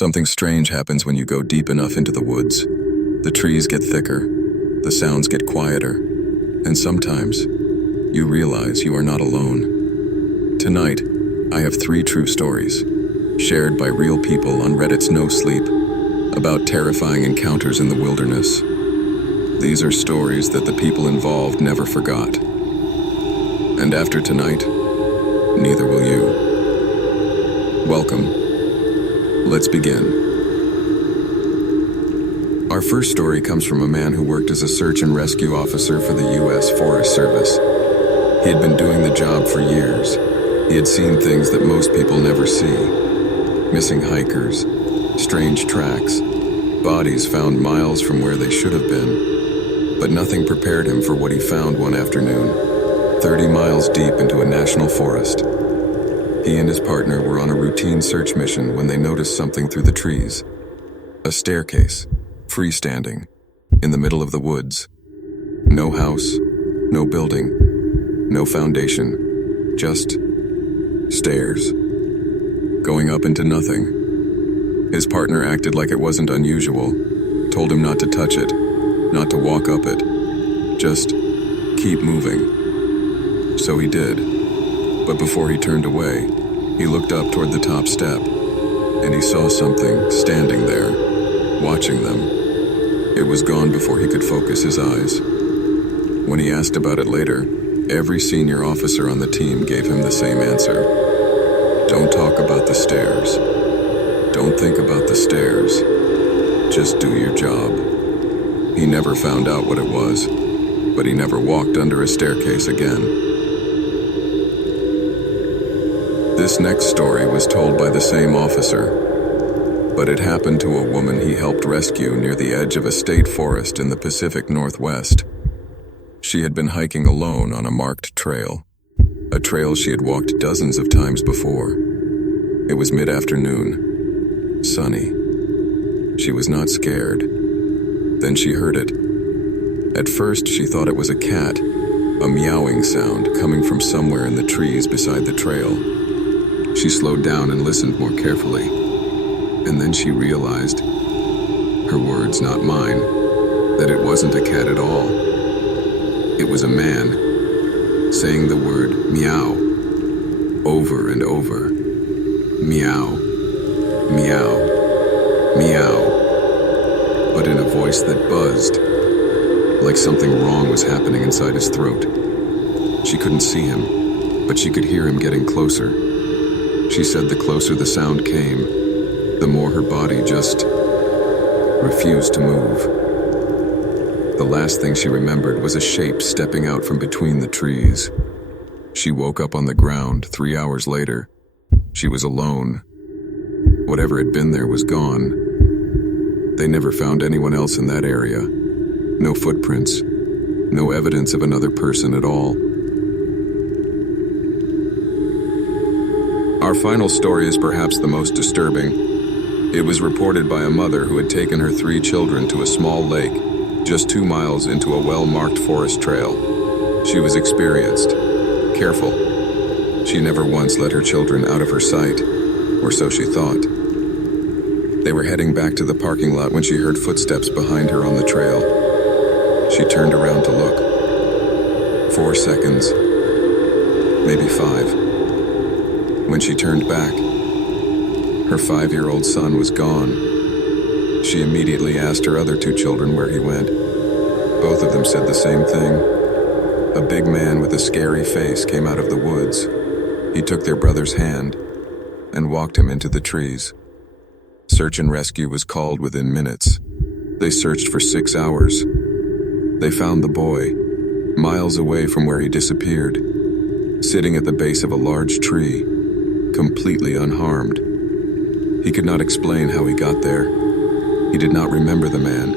Something strange happens when you go deep enough into the woods. The trees get thicker, the sounds get quieter, and sometimes you realize you are not alone. Tonight, I have 3 true stories, shared by real people on Reddit's No Sleep, about terrifying encounters in the wilderness. These are stories that the people involved never forgot. And after tonight, neither will you. Welcome. Let's begin. Our first story comes from a man who worked as a search and rescue officer for the U.S. Forest Service. He had been doing the job for years. He had seen things that most people never see. Missing hikers, strange tracks, bodies found miles from where they should have been. But nothing prepared him for what he found one afternoon, 30 miles deep into a national forest. He and his partner were on a routine search mission when they noticed something through the trees. A staircase, freestanding, in the middle of the woods. No house, no building, no foundation, just stairs, going up into nothing. His partner acted like it wasn't unusual, told him not to touch it, not to walk up it, just keep moving. So he did. But before he turned away, he looked up toward the top step, and he saw something standing there, watching them. It was gone before he could focus his eyes. When he asked about it later, every senior officer on the team gave him the same answer. Don't talk about the stairs. Don't think about the stairs. Just do your job. He never found out what it was, but he never walked under a staircase again. This next story was told by the same officer, but it happened to a woman he helped rescue near the edge of a state forest in the Pacific Northwest. She had been hiking alone on a marked trail, a trail she had walked dozens of times before. It was mid-afternoon, sunny. She was not scared. Then she heard it. At first, she thought it was a cat, a meowing sound coming from somewhere in the trees beside the trail. She slowed down and listened more carefully, and then she realized, her words not mine, that it wasn't a cat at all. It was a man, saying the word meow, over and over. Meow, meow, meow, but in a voice that buzzed, like something wrong was happening inside his throat. She couldn't see him, but she could hear him getting closer. She said the closer the sound came, the more her body just refused to move. The last thing she remembered was a shape stepping out from between the trees. She woke up on the ground 3 hours later. She was alone. Whatever had been there was gone. They never found anyone else in that area. No footprints, no evidence of another person at all. Our final story is perhaps the most disturbing. It was reported by a mother who had taken her 3 children to a small lake, just 2 miles into a well-marked forest trail. She was experienced, careful. She never once let her children out of her sight, or so she thought. They were heading back to the parking lot when she heard footsteps behind her on the trail. She turned around to look. 4 seconds, maybe 5. When she turned back, her 5-year-old son was gone. She immediately asked her other 2 children where he went. Both of them said the same thing. A big man with a scary face came out of the woods. He took their brother's hand and walked him into the trees. Search and rescue was called within minutes. They searched for 6 hours. They found the boy, miles away from where he disappeared, sitting at the base of a large tree, completely unharmed. He could not explain how he got there. He did not remember the man.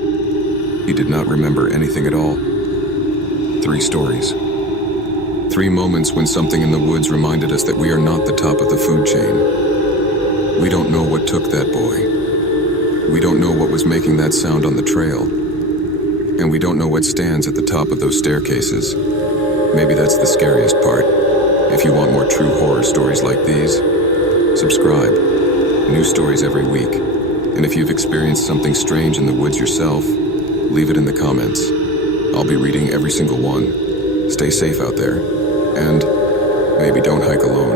He did not remember anything at all. 3 stories. 3 moments when something in the woods reminded us that we are not the top of the food chain. We don't know what took that boy. We don't know what was making that sound on the trail. And we don't know what stands at the top of those staircases. Maybe that's the scariest part. If you want more true horror stories like these, subscribe. New stories every week. And if you've experienced something strange in the woods yourself, leave it in the comments. I'll be reading every single one. Stay safe out there, and maybe don't hike alone.